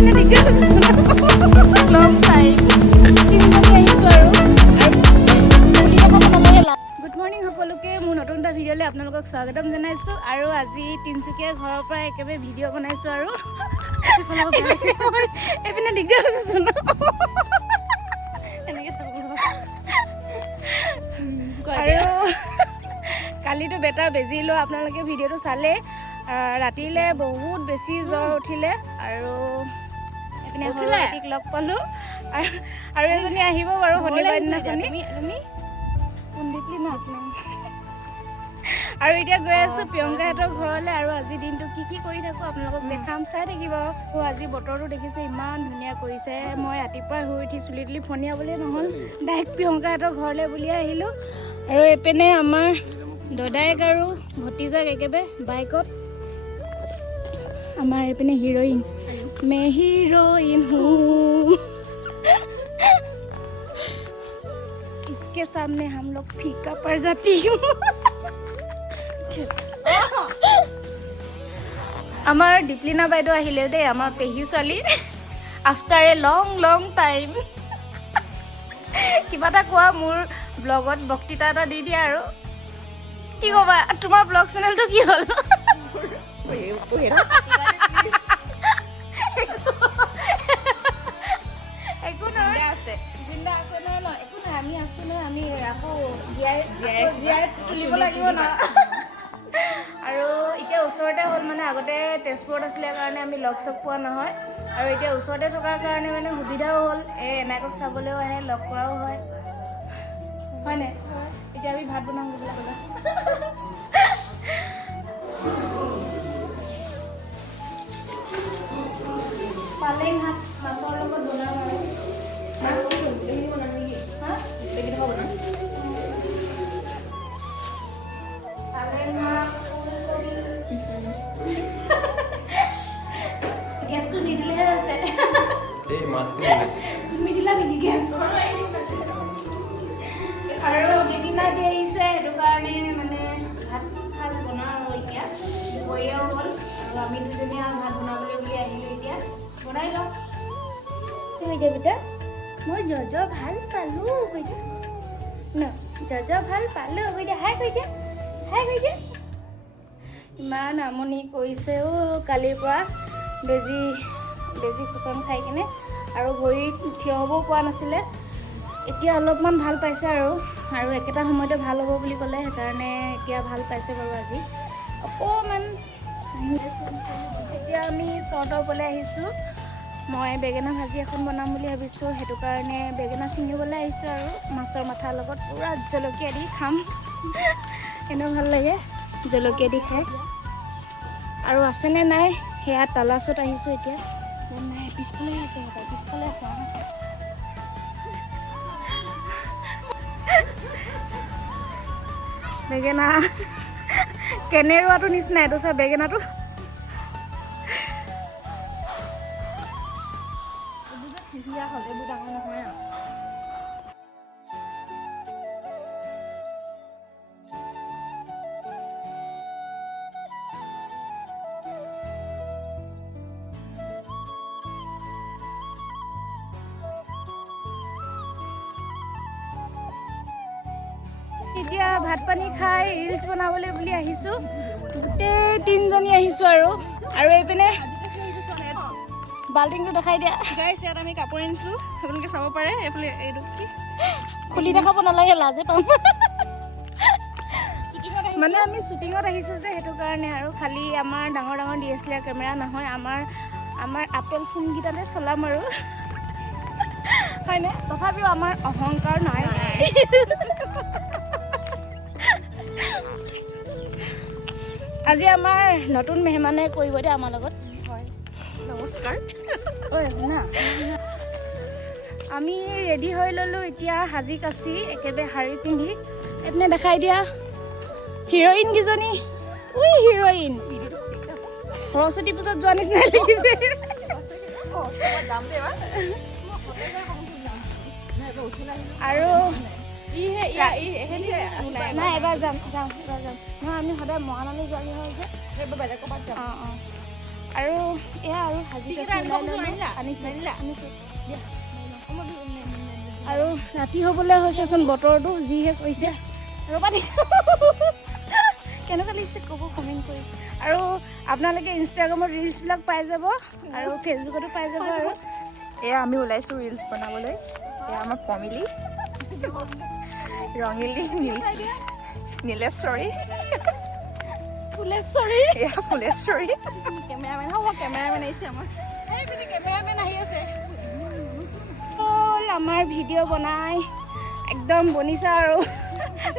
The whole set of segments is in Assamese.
এপিনে দিগদাৰ হৈছে লং টাইম তিনিজনী আহিছোঁ আৰু গুড মৰ্ণিং সকলোকে মোৰ নতুন এটা ভিডিঅ'লৈ আপোনালোকক স্বাগতম জনাইছোঁ আৰু আজি তিনিচুকীয়া ঘৰৰ পৰা একেবাৰে ভিডিঅ' বনাইছোঁ আৰু এপিনে দিগদাৰ হৈছে আৰু কালিতো বেটা বেজি লোৱা আপোনালোকে ভিডিঅ'টো চালে ৰাতিলৈ বহুত বেছি জ্বৰ উঠিলে আৰু এপিনে সৰুটিক লগ পালোঁ আৰু এজনী আহিব বাৰু শনিবাৰ দিনাখনি দেeplina আৰু এতিয়া গৈ আছোঁ প্ৰিয়ংকাহঁতৰ ঘৰলৈ আৰু আজি দিনটো কি কৰি থাকোঁ আপোনালোকক দেখাম চাই থাকিব আজি বতৰটো দেখিছে ইমান ধুনীয়া কৰিছে মই ৰাতিপুৱাই শুই উঠি চুলি তুলি ফনিয়াবলৈ নহ'ল ডাইৰেক্ট প্ৰিয়ংকাহঁতৰ ঘৰলৈ বুলিয়ে আহিলোঁ আৰু এইপিনে আমাৰ দদায়েক আৰু ভতিজাক একেবাৰে বাইকত আমাৰ এইপিনে হিৰ'ইন মে হিৰ'ইন हूँ इसके सामने हम लोग फीका पड़ जाती हूँ আমাৰ deeplina বাইদেউ আহিলে দেই আমাৰ পেহী ছোৱালী আফটাৰ এ লং টাইম কিবা এটা কোৱা মোৰ ব্লগত বক্তৃতা এটা দি দিয়া আৰু কি ক'বা তোমাৰ ব্লগ চেনেলটো কি হ'ল একো নহয় আছে জিন্দা আছে নহয় ন একো নহয় আমি আছোঁ নহয় আমি আকৌ জীয়াই তুলিব লাগিব ন আৰু এতিয়া ওচৰতে হ'ল মানে আগতে তেজপুৰত আছিলে কাৰণে আমি লগ চগ পোৱা নহয় আৰু এতিয়া ওচৰতে থকাৰ কাৰণে মানে সুবিধাও হ'ল এই এনাইকক চাবলৈও আহে লগ কৰাও হয় হয়নে এতিয়া আমি ভাত বনাম বুলি ক'লে পালেং শাক মাছৰ লগত বনাম আৰু গেছটো নিদিলেহে আছে তুমি দিলা নেকি গেছ আৰু deeplina দি আহিছে সেইটো কাৰণে মানে ভাত সাজ বনাওঁ আৰু এতিয়া দুপৰীয়াও হ'ল আৰু আমি দুজনীয়ে ভাত বনাবলৈ বুলি আহিলোঁ এতিয়া বনাই লওঁ তুমি এতিয়া বেটা মই জজ ভাল পালোঁ কৈ দিয়া ন জজ ভাল পালোঁ কৈ দিয়া হাই কৈ দিয়া ইমান আমনি কৰিছে কালিৰ পৰা বেজি খোচন খাই কিনে আৰু ভৰিত থিয় হ'বও পৰা নাছিলে এতিয়া অলপমান ভাল পাইছে আৰু একেটা সময়তে ভাল হ'ব বুলি ক'লে সেইকাৰণে এতিয়া ভাল পাইছে বাৰু আজি অকণমান এতিয়া আমি চৰ্টৰ ওপৰলৈ আহিছোঁ মই বেঙেনা ভাজি এখন বনাম বুলি ভাবিছোঁ সেইটো কাৰণে বেঙেনা ছিঙিবলৈ আহিছোঁ আৰু মাছৰ মাথাৰ লগত পূৰা জলকীয়া দি খাম এনেও ভাল লাগে জলকীয়া দি খাই আৰু আছেনে নাই সেয়া তালাচত আহিছোঁ এতিয়া নাই পিছফালে আছে বেঙেনা কেনেৰুৱাটো নিচিনা এইটো চা বেঙেনাটো এইবোৰ ডাঙৰ নহয় আৰু এতিয়া ভাত পানী খাই ৰিলছ বনাবলৈ বুলি আহিছোঁ গোটেই তিনিজনী আহিছোঁ আৰু এইপিনে বাল্টিংটো দেখাই দিয়া গাইছ ইয়াত আমি কাপোৰ আনিছোঁ আপোনালোকে চাব পাৰে এইফালে এইটো কি খুলি দেখাব নালাগে লাজে পাম মানে আমি শ্বুটিঙত আহিছোঁ যে সেইটো কাৰণে আৰু খালি আমাৰ ডাঙৰ DSLR কেমেৰা নহয় আমাৰ আপেল ফোনকেইটাতে চলাম আৰু হয়নে তথাপিও আমাৰ অহংকাৰ নাই আজি আমাৰ নতুন মেহমানে কৰিব দে আমাৰ লগত হয় নমস্কাৰ ঐ শুনা আমি ৰেডি হৈ ল'লোঁ এতিয়া সাজি কাচি একেবাৰে শাৰী পিন্ধি এপিনে দেখাই দিয়া হিৰ'ইন কেইজনী হিৰ'ইন সৰস্বতী পূজাত যোৱা নিচিনাই লাগিছে আৰু নাই এবাৰ যাম নহয় আমি সদায় মহানালী যোৱালি হয় যে বেলেগ ক'ৰবাত যাম আৰু এয়া আৰু সাজি কাচি ওলাই ল'লোঁ আনিছোঁ আৰু ৰাতি হ'বলৈ হৈছেচোন বতৰটো যিহে কৰিছে ৰ'বা কেনেকুৱা লাগিছে ক'ব কমেণ্ট কৰি আৰু আপোনালোকে ইনষ্টাগ্ৰামত ৰিলচবিলাক পাই যাব আৰু ফেচবুকতো পাই যাব আৰু এয়া আমি ওলাইছোঁ ৰিলচ বনাবলৈ এয়া আমাৰ ফেমিলি ৰঙিলী নীলেশ্বৰী ফুলেশ্বৰী এয়া ফুলেশ্বৰী কেমেৰামেন আহিছে আমাৰ কেমেৰামেন আহি আছে আমাৰ ভিডিঅ' বনাই একদম বনিছে আৰু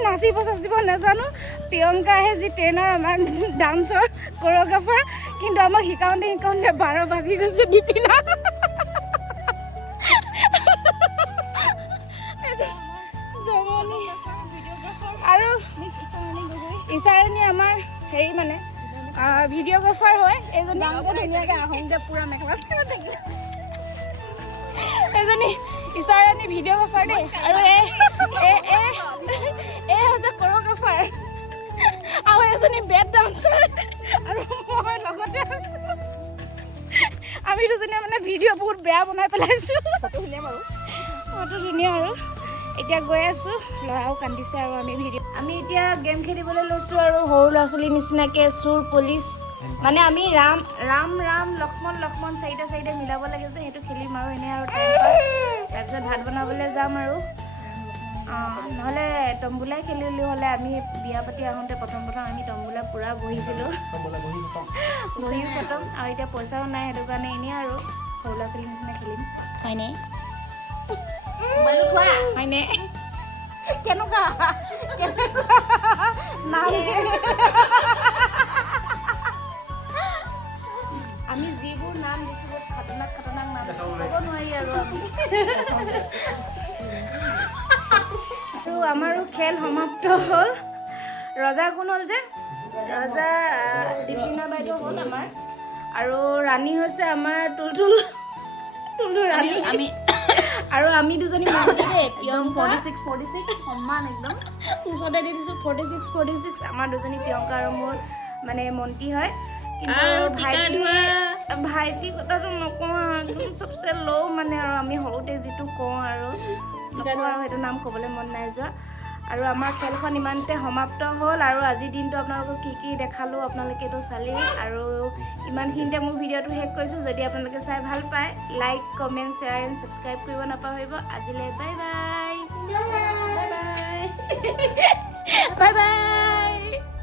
নাচিব চাচিব নাজানো প্ৰিয়ংকাহে যি ট্ৰেইনাৰ আমাৰ ডান্সৰ কোৰিঅ'গ্ৰাফাৰ কিন্তু আমাক শিকাওঁতে 12 বাজি গৈছে দীপিনা আৰু ইচাৰণী আমাৰ হেৰি মানে ভিডিঅ'গ্ৰাফাৰ হয় এজনী পুৰা মেখেলা এজনী ইচাৰণী ভিডিঅ'গ্ৰাফাৰ দেই আৰু এই হৈছে কোৰিঅ'গ্ৰাফাৰ আৰু এজনী বেড ডান্সাৰ আৰু মই লগতে আছোঁ আমি দুজনীয়ে মানে ভিডিঅ' বহুত বেয়া বনাই পেলাইছোঁ ফটো ধুনীয়া আৰু এতিয়া গৈ আছোঁ ল'ৰাও কান্দিছে আৰু আমি এতিয়া গেম খেলিবলৈ লৈছোঁ আৰু সৰু ল'ৰা ছোৱালীৰ নিচিনাকৈ চোৰ পুলিচ মানে আমি ৰাম লক্ষ্মণ চাৰিটা মিলাব লাগে যে সেইটো খেলিম আৰু এনেই আৰু টাইম পাছ তাৰপিছত ভাত বনাবলৈ যাম আৰু নহ'লে তম্বুলাই খেলিলোঁ হ'লে আমি বিয়া পাতি আহোঁতে প্ৰথম আমি তম্বুলা পূৰা বহিছিলোঁ বহিও খতম আৰু এতিয়া পইচাও নাই সেইটো কাৰণে এনেই আৰু সৰু ল'ৰা ছোৱালীৰ নিচিনা খেলিম হয়নে কেনেকুৱা আমি যিবোৰ নাম দিছোঁ বহুত খাতৰনাক নাম দিছোঁ ক'ব নোৱাৰি আৰু আমি আৰু আমাৰো খেল সমাপ্ত হ'ল ৰজা কোন হ'ল যে ৰজা দীপলিনা বাইদেউ হ'ল আমাৰ আৰু ৰাণী হৈছে আমাৰ টুলটুল ৰাণী আৰু আমি দুজনী মন্ত্ৰী দেই প্ৰিয়ংকা 46 সমান একদম ওচৰতে দি দিছোঁ 46 আমাৰ দুজনী প্ৰিয়ংকা আৰু মোৰ মানে মন্ত্ৰী হয় কিন্তু ভাইটি কথাটো নকওঁ একদম চবচে ল' মানে আৰু আমি সৰুতে যিটো কওঁ আৰু নকওঁ আৰু সেইটো নাম ক'বলৈ মন নাই যোৱা আৰু আমাৰ খেলখন ইমানতে সমাপ্ত হ'ল আৰু আজিৰ দিনটো আপোনালোকক কি দেখালোঁ আপোনালোকেতো চালেই আৰু ইমানখিনিতে মোৰ ভিডিঅ'টো শেষ কৰিছোঁ যদি আপোনালোকে চাই ভাল পায় like comment share and subscribe কৰিব নাপাহৰিব আজিলৈ বাই বাই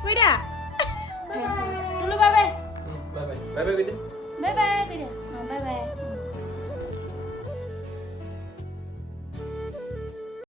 কৈ দিয়া বাই বাই কৈ দিয়া